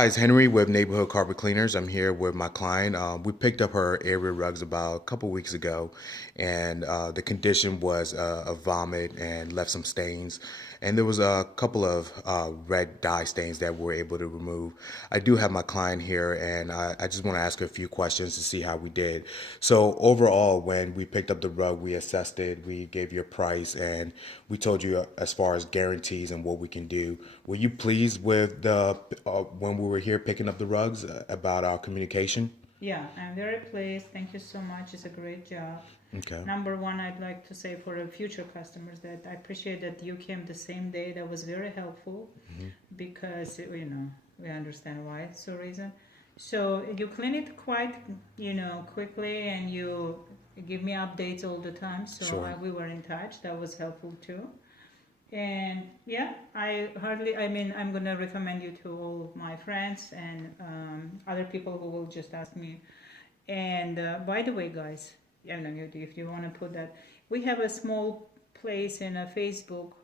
Hi, it's Henry with Neighborhood Carpet Cleaners. I'm here with my client. We picked up her area rugs about a couple weeks ago, and the condition was a vomit and left some stains. And there was a couple of red dye stains that we were able to remove. I do have my client here, and I just want to ask her a few questions to see how we did. So overall, when we picked up the rug, we assessed it, we gave you a price, and we told you as far as guarantees and what we can do. Were you pleased with the when we were here picking up the rugs about our communication? Yeah, I'm very pleased. Thank you so much. It's a great job. Okay. Number one, I'd like to say for the future customers that I appreciate that you came the same day. That was very helpful because we understand why it's the reason. So you clean it quite quickly, and you give me updates all the time. So Sure. we were in touch. That was helpful too. And yeah, I'm gonna recommend you to all of my friends and other people who will just ask me. And by the way, guys, I don't know if you want to put that, we have a small place in a Facebook.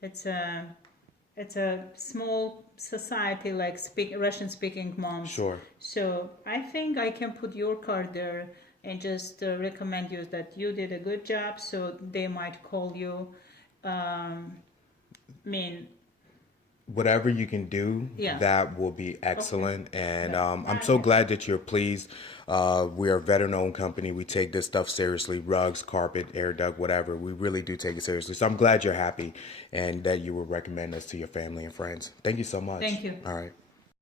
It's a small society like Russian speaking moms. Sure. So I think I can put your card there and just recommend you that you did a good job. So they might call you. I mean, Whatever you can do, yeah. that will be excellent. And I'm so Okay. glad that you're pleased. We are a veteran-owned company. We take this stuff seriously. Rugs, carpet, air duct, whatever. We really do take it seriously. So I'm glad you're happy and that you will recommend us to your family and friends. Thank you so much. Thank you. All right.